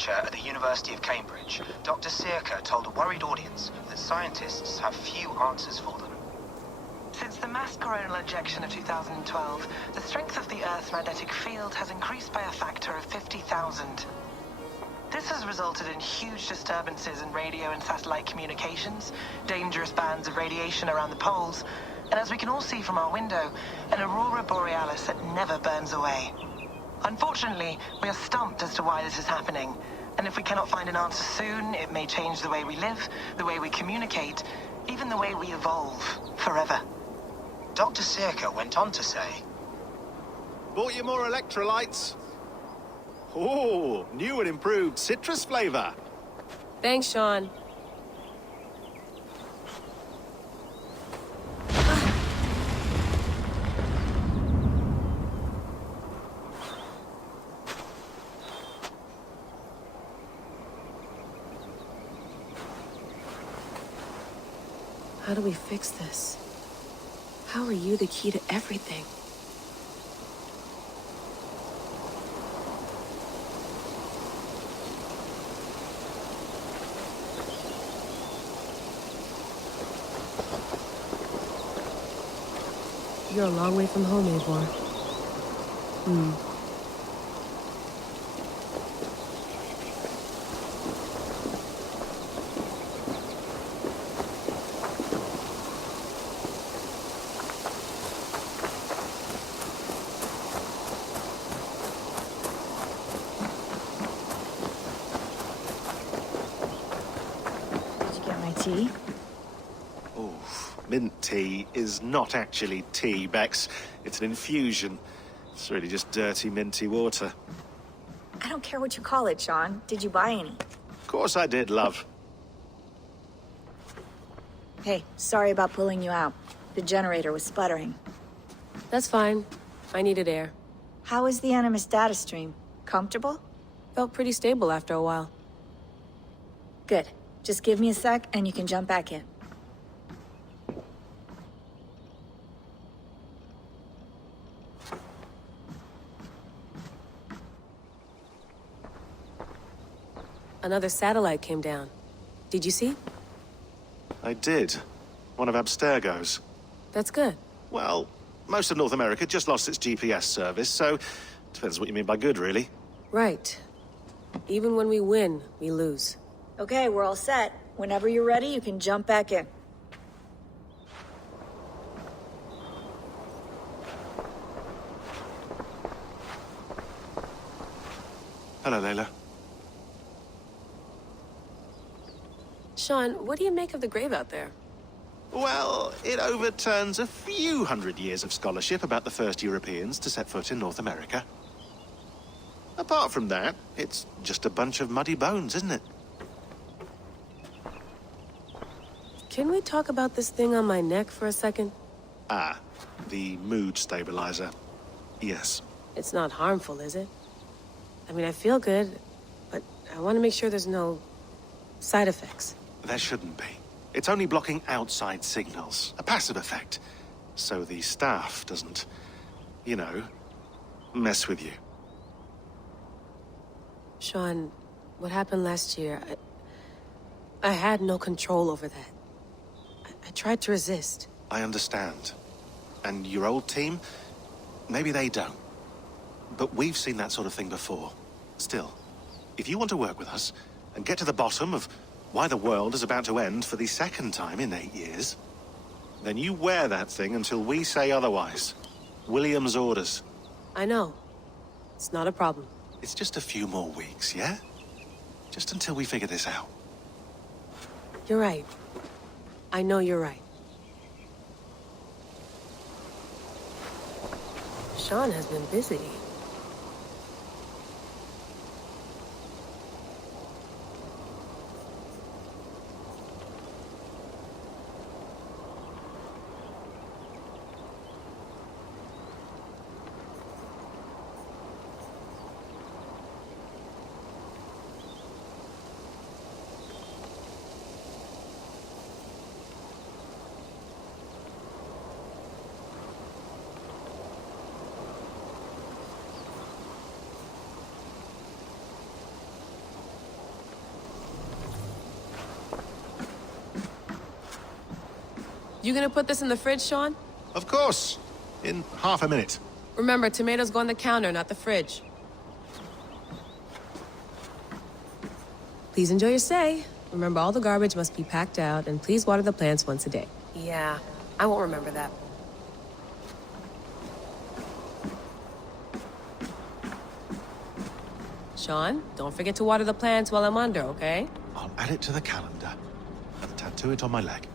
researcher at the University of Cambridge, Dr. Sirka told a worried audience that scientists have few answers for them. Since the mass coronal ejection of 2012, the strength of the Earth's magnetic field has increased by a factor of 50,000. This has resulted in huge disturbances in radio and satellite communications, dangerous bands of radiation around the poles, and as we can all see from our window, an aurora borealis that never burns away. Unfortunately, we are stumped as to why this is happening, and if we cannot find an answer soon, it may change the way we live, the way we communicate, even the way we evolve forever. Dr. Sirka went on to say, Bought you more electrolytes? Oh, new and improved citrus flavor. Thanks, Sean. How do we fix this? How are you the key to everything? You're a long way from home, Eivor. Did you get my tea? Mint tea is not actually tea, Bex. It's an infusion. It's really just dirty, minty water. I don't care what you call it, Sean. Did you buy any? Of course I did, love. Hey, sorry about pulling you out. The generator was sputtering. That's fine. I needed air. How is the Animus data stream? Comfortable? Felt pretty stable after a while. Good. Just give me a sec and you can jump back in. Another satellite came down. Did you see? I did. One of Abstergo's. That's good. Well, most of North America just lost its GPS service, so depends what you mean by good, really. Right. Even when we win, we lose. Okay, we're all set. Whenever you're ready, you can jump back in. Hello, Layla. Sean, what do you make of the grave out there? Well, it overturns a few hundred years of scholarship about the first Europeans to set foot in North America. Apart from that, it's just a bunch of muddy bones, isn't it? Can we talk about this thing on my neck for a second? Ah, the mood stabilizer. Yes. It's not harmful, is it? I mean, I feel good, but I want to make sure there's no side effects. There shouldn't be. It's only blocking outside signals, a passive effect. So the staff doesn't, you know, mess with you. Sean, what happened last year, I had no control over that. I tried to resist. I understand. And your old team, maybe they don't. But we've seen that sort of thing before. Still, if you want to work with us and get to the bottom of why the world is about to end for the second time in 8 years, then you wear that thing until we say otherwise. William's orders. I know. It's not a problem. It's just a few more weeks, yeah? Just until we figure this out. You're right. I know you're right. Sean has been busy. You gonna put this in the fridge, Sean? Of course. In half a minute. Remember, tomatoes go on the counter, not the fridge. Please enjoy your stay. Remember, all the garbage must be packed out, and please water the plants once a day. Yeah, I won't remember that. Sean, don't forget to water the plants while I'm under, okay? I'll add it to the calendar and tattoo it on my leg.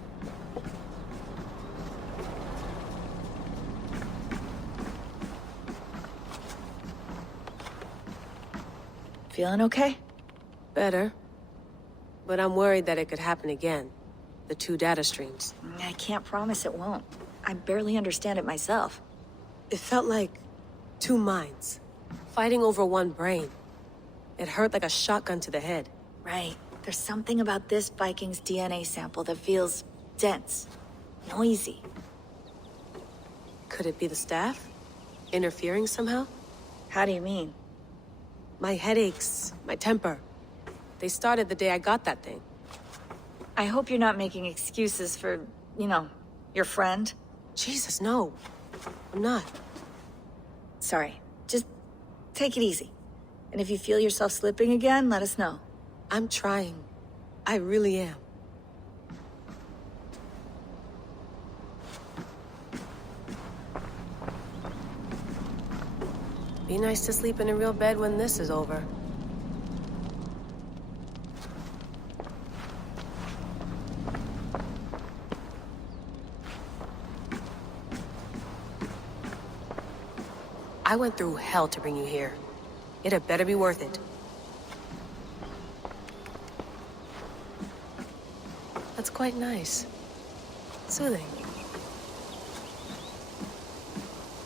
Feeling okay? Better. But I'm worried that it could happen again. The two data streams. I can't promise it won't. I barely understand it myself. It felt like two minds, fighting over one brain. It hurt like a shotgun to the head. Right. There's something about this Viking's DNA sample that feels dense, noisy. Could it be the staff? Interfering somehow? How do you mean? My headaches, my temper. They started the day I got that thing. I hope you're not making excuses for, you know, your friend. Jesus, no. I'm not. Sorry. Just take it easy. And if you feel yourself slipping again, let us know. I'm trying. I really am. Be nice to sleep in a real bed when this is over. I went through hell to bring you here. It had better be worth it. That's quite nice. Soothing.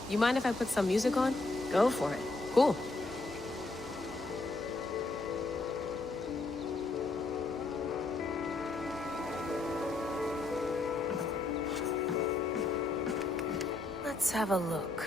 You mind if I put some music on? Go for it. Cool. Let's have a look.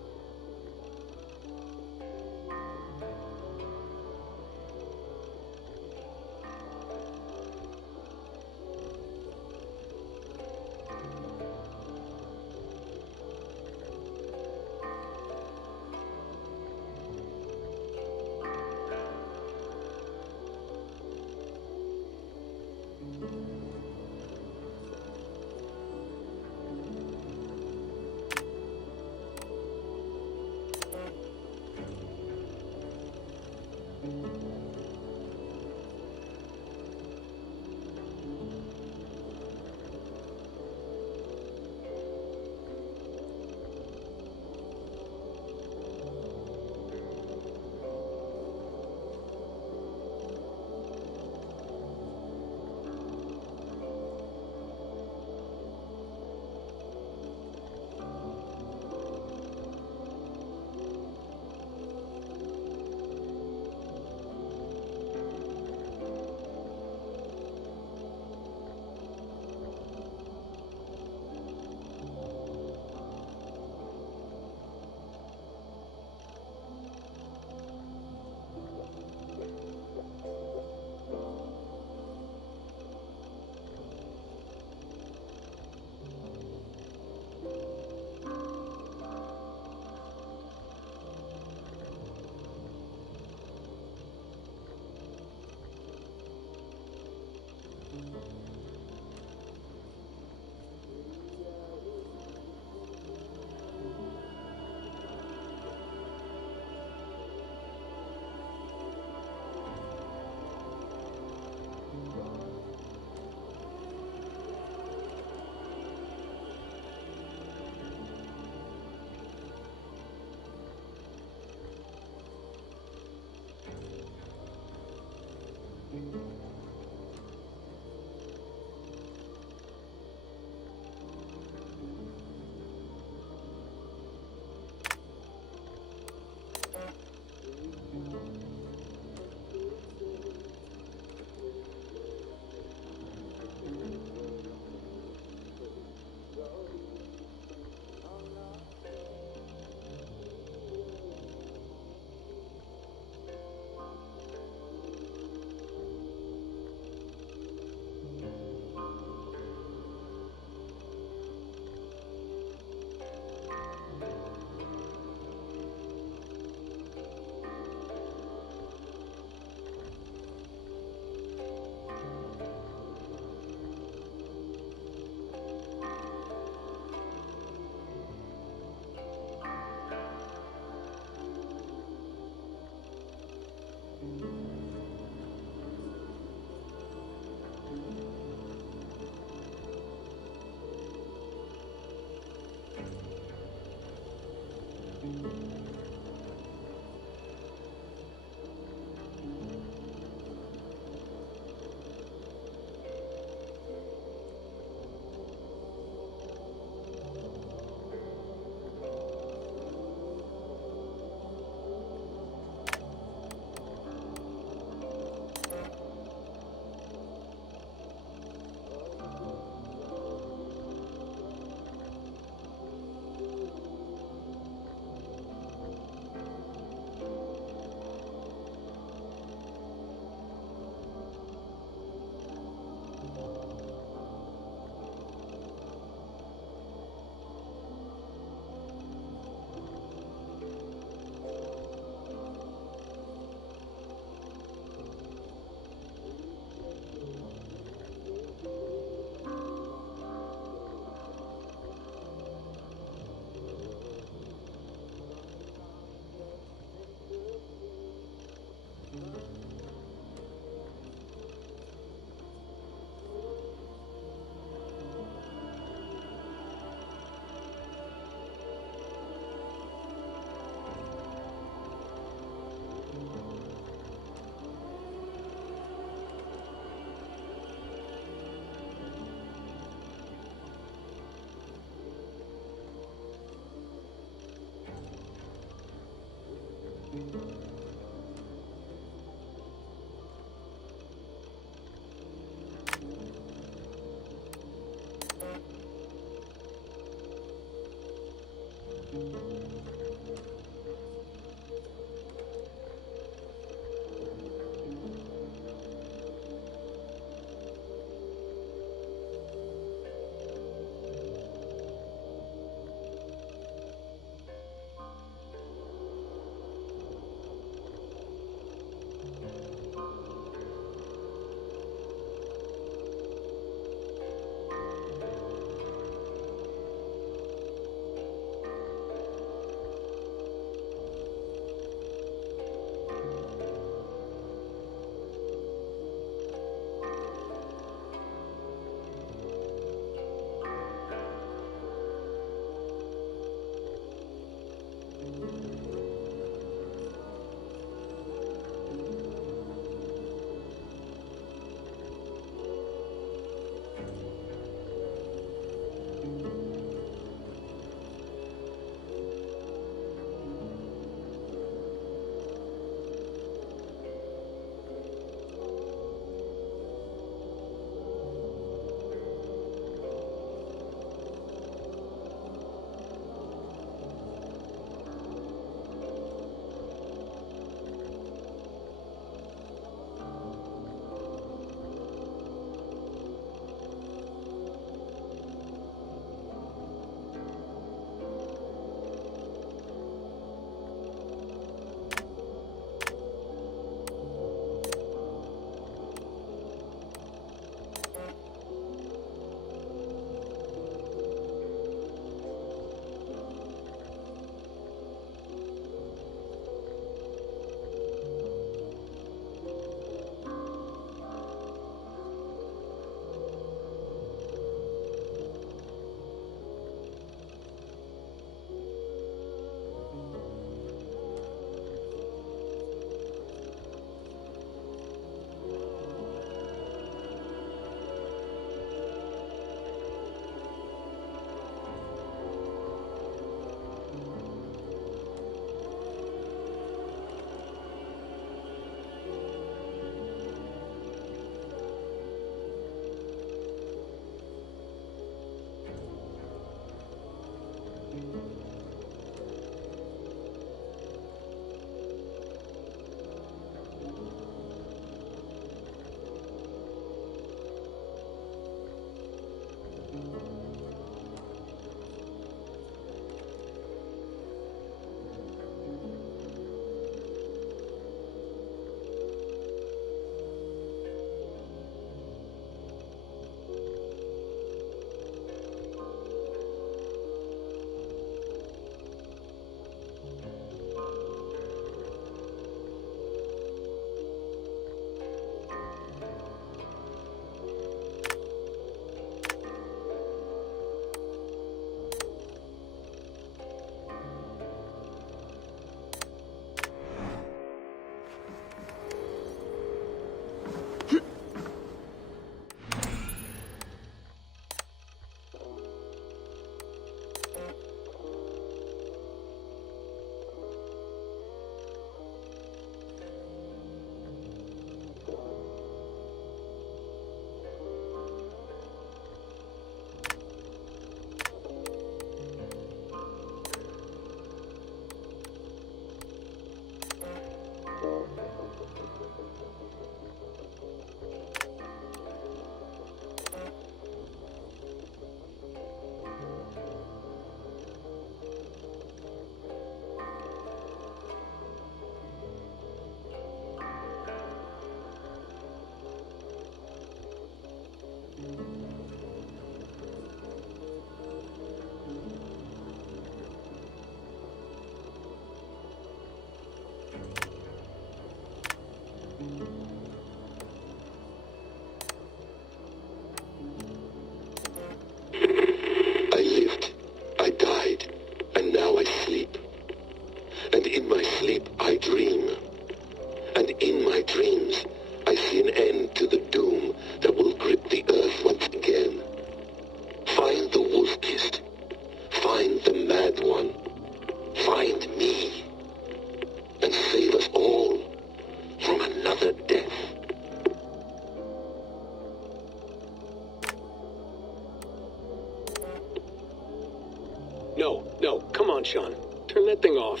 No, come on, Sean. Turn that thing off.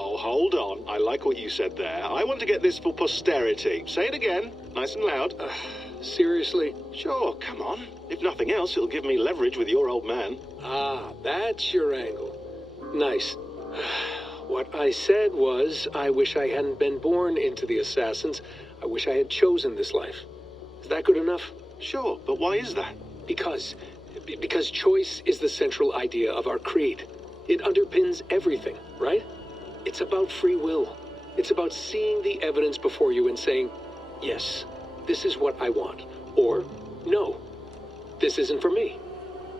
Oh, hold on. I like what you said there. I want to get this for posterity. Say it again, nice and loud. Seriously? Sure, come on. If nothing else, it'll give me leverage with your old man. Ah, that's your angle. Nice. What I said was, I wish I hadn't been born into the Assassins. I wish I had chosen this life. Is that good enough? Sure, but why is that? Because choice is the central idea of our creed. It underpins everything, right? It's about free will. It's about seeing the evidence before you and saying, yes, this is what I want. Or, no, this isn't for me.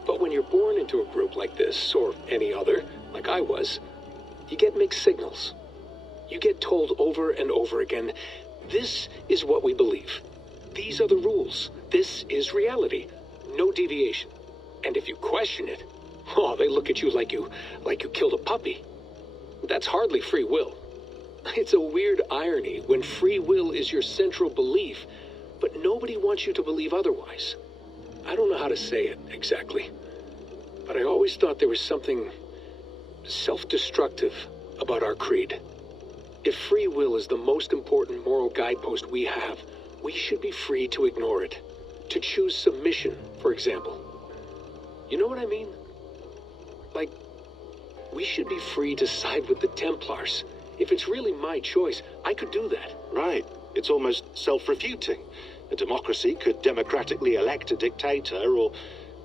But when you're born into a group like this, or any other, like I was, you get mixed signals. You get told over and over again, this is what we believe. These are the rules. This is reality. No deviation. And if you question it, oh, they look at you like you killed a puppy. That's hardly free will. It's a weird irony when free will is your central belief, but nobody wants you to believe otherwise. I don't know how to say it exactly, but I always thought there was something self-destructive about our creed. If free will is the most important moral guidepost we have, we should be free to ignore it. To choose submission, for example. You know what I mean? Like, we should be free to side with the Templars. If it's really my choice, I could do that. Right. It's almost self-refuting. A democracy could democratically elect a dictator or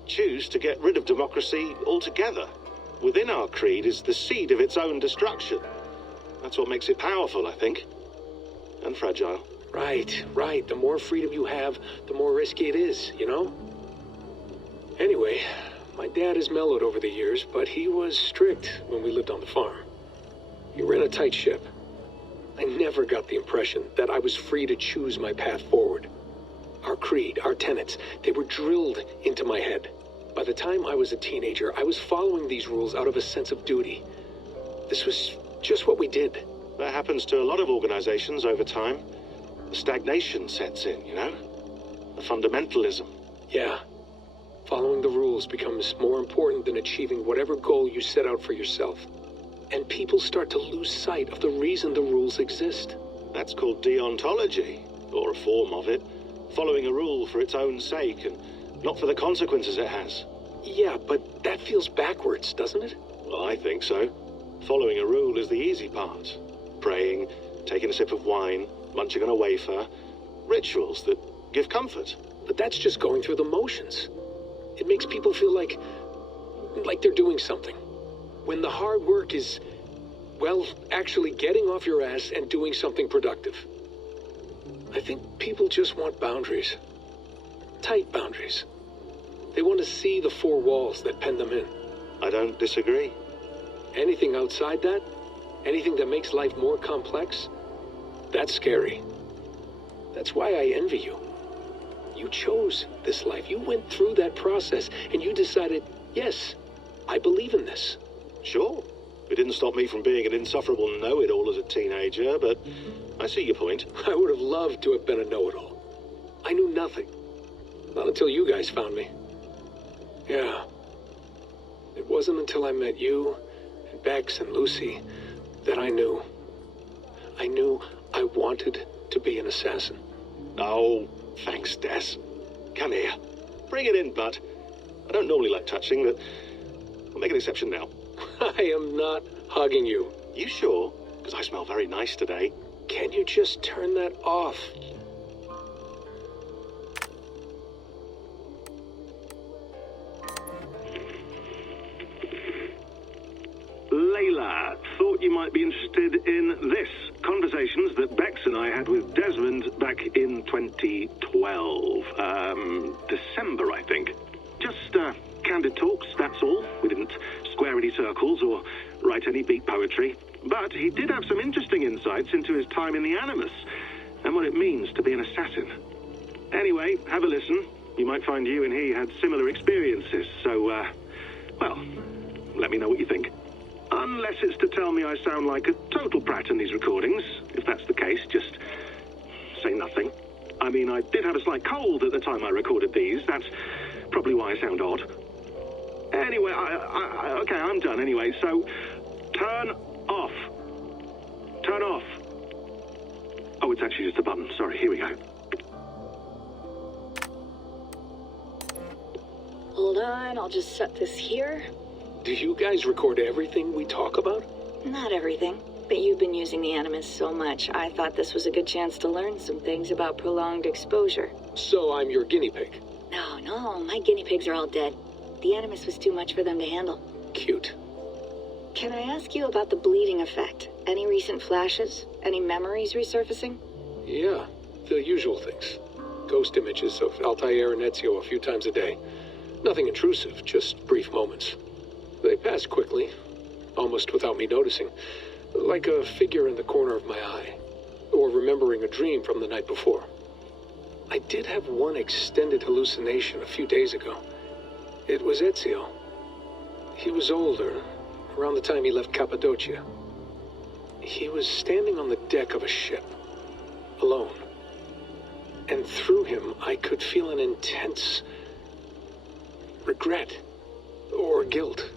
choose to get rid of democracy altogether. Within our creed is the seed of its own destruction. That's what makes it powerful, I think. And fragile. Right. The more freedom you have, the more risky it is, you know? Anyway, my dad has mellowed over the years, but he was strict when we lived on the farm. He ran a tight ship. I never got the impression that I was free to choose my path forward. Our creed, our tenets, they were drilled into my head. By the time I was a teenager, I was following these rules out of a sense of duty. This was just what we did. That happens to a lot of organizations over time. The stagnation sets in, you know? The fundamentalism. Yeah. Following the rules becomes more important than achieving whatever goal you set out for yourself. And people start to lose sight of the reason the rules exist. That's called deontology, or a form of it. Following a rule for its own sake and not for the consequences it has. Yeah, but that feels backwards, doesn't it? Well, I think so. Following a rule is the easy part. Praying, taking a sip of wine, munching on a wafer. Rituals that give comfort. But that's just going through the motions. It makes people feel like they're doing something. When the hard work is, well, actually getting off your ass and doing something productive. I think people just want boundaries. Tight boundaries. They want to see the four walls that pen them in. I don't disagree. Anything outside that, anything that makes life more complex, that's scary. That's why I envy you. You chose this life. You went through that process and you decided, yes, I believe in this. Sure. It didn't stop me from being an insufferable know-it-all as a teenager, but I see your point. I would have loved to have been a know-it-all. I knew nothing. Not until you guys found me. Yeah. It wasn't until I met you, and Bex and Lucy, that I knew. I knew I wanted to be an assassin. Oh, thanks, Des. Come here. Bring it in, bud. I don't normally like touching, but I'll make an exception now. I am not hugging you. You sure? Because I smell very nice today. Can you just turn that off? Layla, thought you might be interested in this. Conversations that Bex and I had with Desmond back in 2012. December, I think. Just, candid talks, that's all. We didn't square any circles or write any beat poetry. But he did have some interesting insights into his time in the Animus and what it means to be an assassin. Anyway, have a listen. You might find you and he had similar experiences, so, well, let me know what you think. Unless it's to tell me I sound like a total prat in these recordings. If that's the case, just say nothing. I mean, I did have a slight cold at the time I recorded these. That's probably why I sound odd. Anyway, okay, I'm done anyway, so turn off. Turn off. Oh, it's actually just a button. Sorry, here we go. Hold on, I'll just set this here. Do you guys record everything we talk about? Not everything, but you've been using the Animus so much, I thought this was a good chance to learn some things about prolonged exposure. So I'm your guinea pig. No, my guinea pigs are all dead. The Animus was too much for them to handle. Cute. Can I ask you about the bleeding effect? Any recent flashes? Any memories resurfacing? Yeah, the usual things. Ghost images of Altair and Ezio a few times a day. Nothing intrusive, just brief moments. They pass quickly, almost without me noticing. Like a figure in the corner of my eye. Or remembering a dream from the night before. I did have one extended hallucination a few days ago. It was Ezio. He was older, around the time he left Cappadocia. He was standing on the deck of a ship, alone. And through him, I could feel an intense regret or guilt.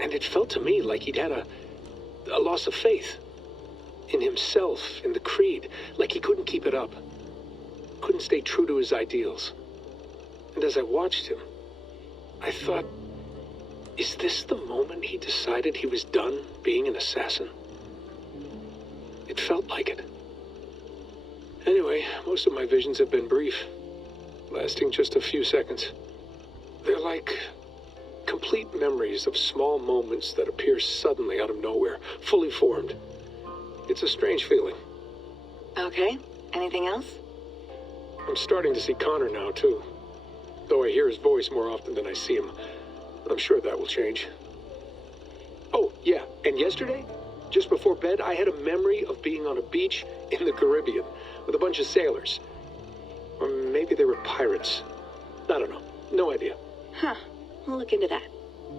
And it felt to me like he'd had a loss of faith in himself, in the creed, like he couldn't keep it up. Couldn't stay true to his ideals. And as I watched him, I thought, is this the moment he decided he was done being an assassin? It felt like it. Anyway, most of my visions have been brief, lasting just a few seconds. They're like complete memories of small moments that appear suddenly out of nowhere, fully formed. It's a strange feeling. Okay, anything else? I'm starting to see Connor now, too. Though I hear his voice more often than I see him. I'm sure that will change. Oh, yeah, and yesterday, just before bed, I had a memory of being on a beach in the Caribbean with a bunch of sailors. Or maybe they were pirates. I don't know. No idea. Huh, we'll look into that.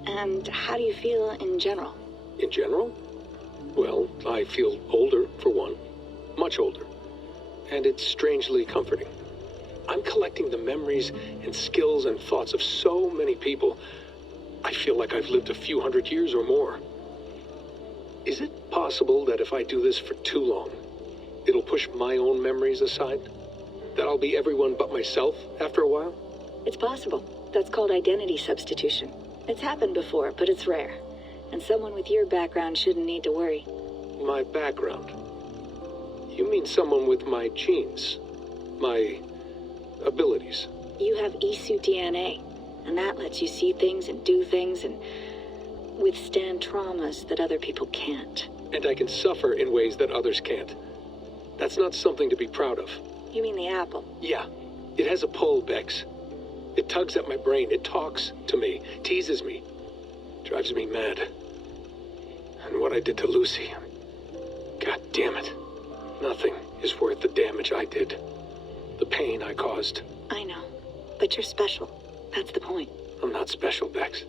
And how do you feel in general? In general? Well, I feel older, for one. Much older. And it's strangely comforting. I'm collecting the memories and skills and thoughts of so many people. I feel like I've lived a few hundred years or more. Is it possible that if I do this for too long, it'll push my own memories aside? That I'll be everyone but myself after a while? It's possible. That's called identity substitution. It's happened before, but it's rare. And someone with your background shouldn't need to worry. My background? You mean someone with my genes? My abilities? You have Isu DNA, and that lets you see things and do things and withstand traumas that other people can't. And I can suffer in ways that others can't. That's not something to be proud of. You mean the apple? Yeah. It has a pull, Bex. It tugs at my brain. It talks to me. Teases me. Drives me mad. And what I did to Lucy... God damn it. Nothing is worth the damage I did. The pain I caused. I know. But you're special. That's the point. I'm not special, Bex.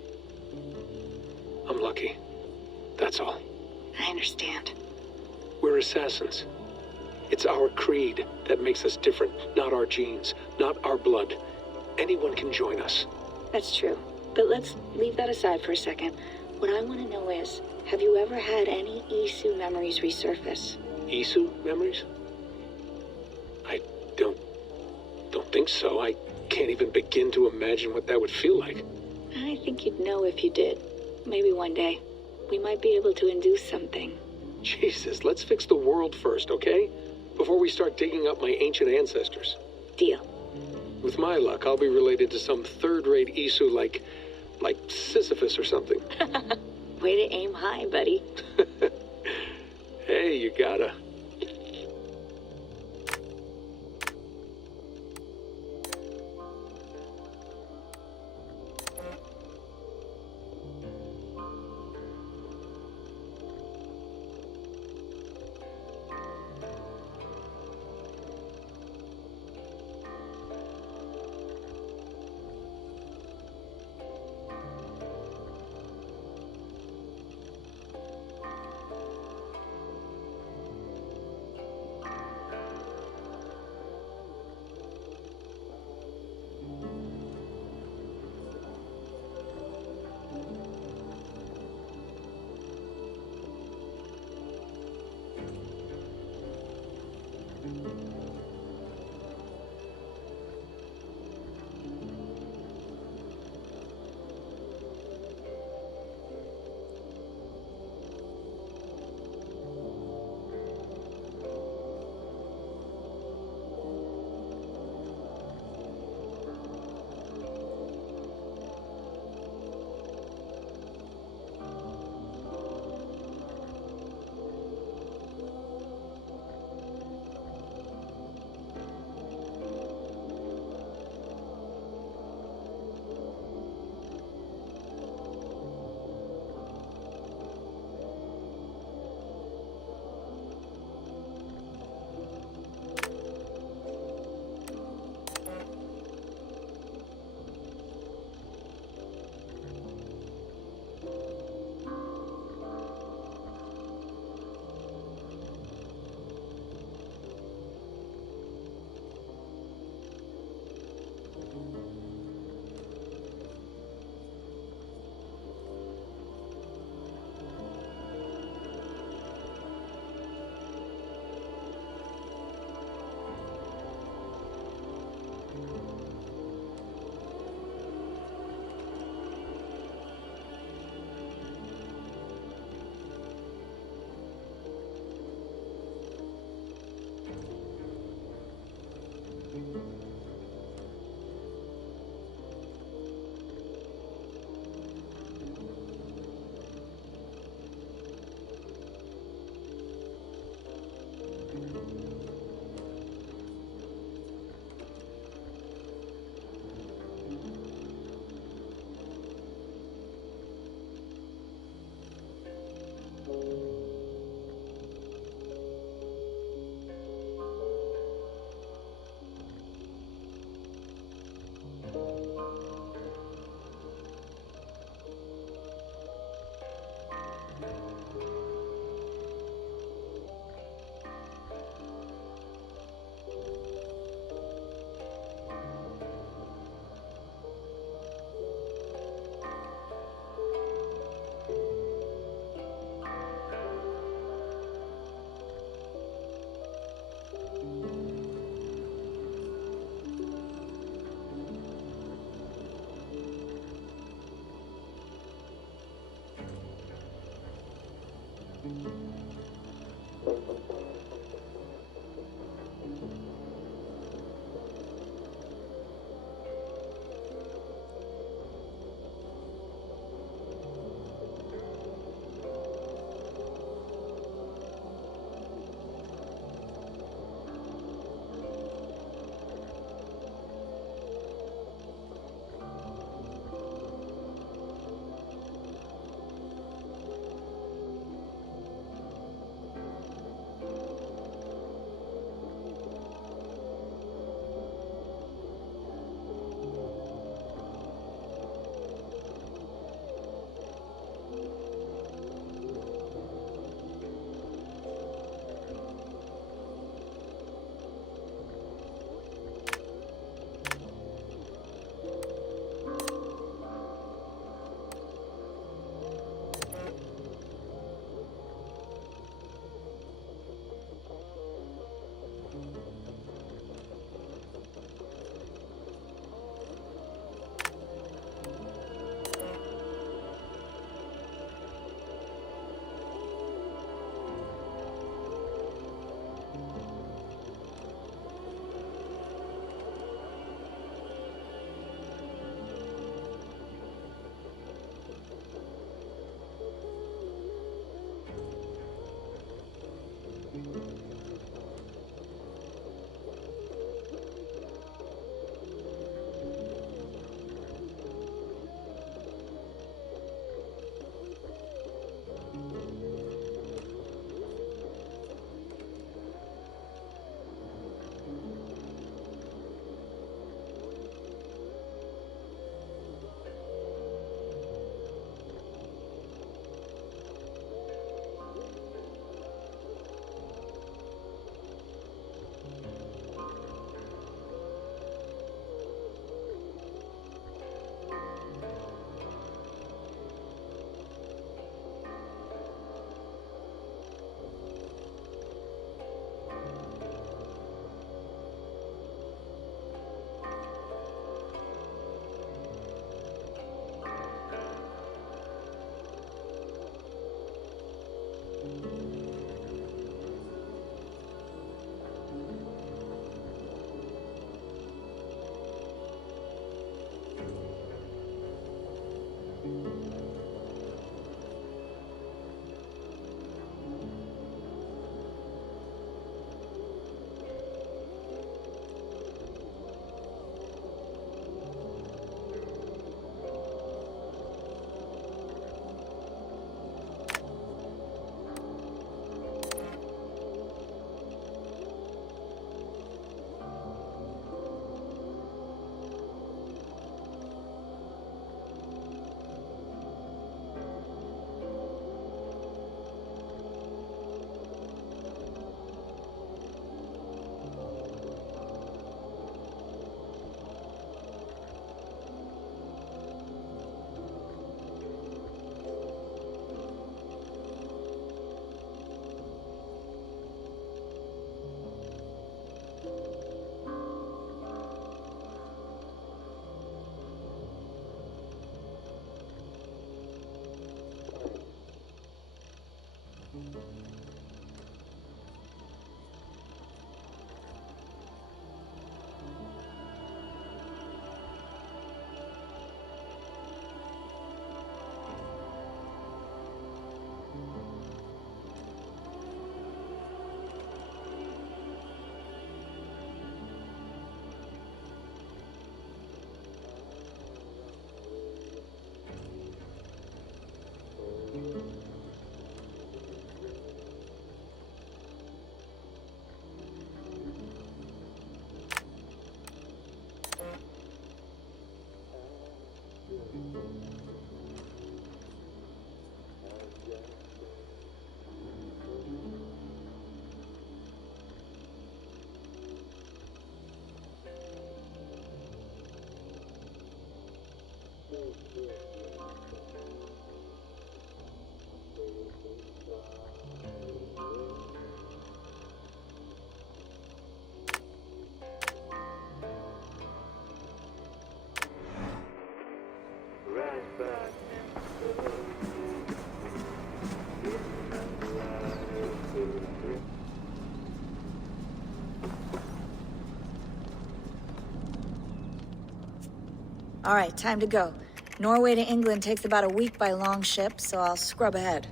I'm lucky. That's all. I understand. We're assassins. It's our creed that makes us different, not our genes, not our blood. Anyone can join us. That's true. But let's leave that aside for a second. What I want to know is, have you ever had any Isu memories resurface? Isu memories? I don't think so. I can't even begin to imagine what that would feel like. I think you'd know if you did. Maybe one day. We might be able to induce something. Jesus, let's fix the world first, okay? Before we start digging up my ancient ancestors. Deal. With my luck, I'll be related to some third-rate Isu like Sisyphus or something. Way to aim high, buddy. Hey, you gotta. All right, time to go. Norway to England takes about a week by long ship, so I'll scrub ahead.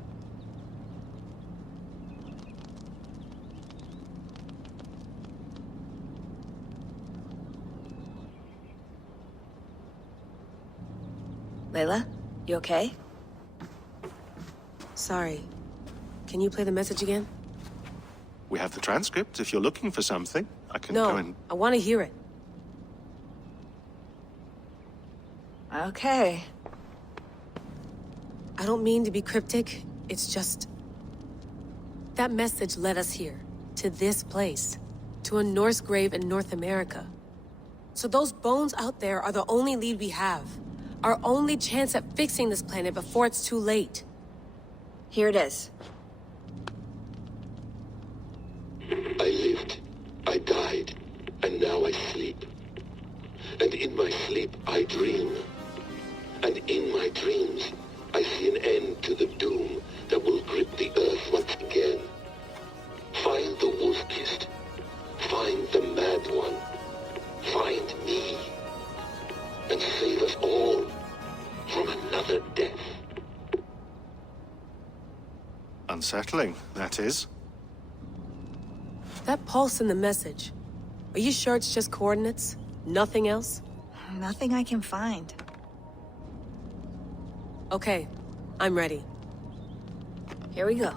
Layla, you okay? Sorry. Can you play the message again? We have the transcript. If you're looking for something, I can No, go and... I want to hear it. Okay. I don't mean to be cryptic. It's just... that message led us here. To this place. To a Norse grave in North America. So those bones out there are the only lead we have. Our only chance at fixing this planet before it's too late. Here it is. I lived, I died, and now I sleep. And in my sleep I dream. And in my dreams I see an end to the doom that will grip the earth once again. Find the wolf-kissed. Find the mad one. Find me. And save us all from another death. Unsettling, that is. That pulse in the message. Are you sure it's just coordinates? Nothing else? Nothing I can find. Okay, I'm ready. Here we go.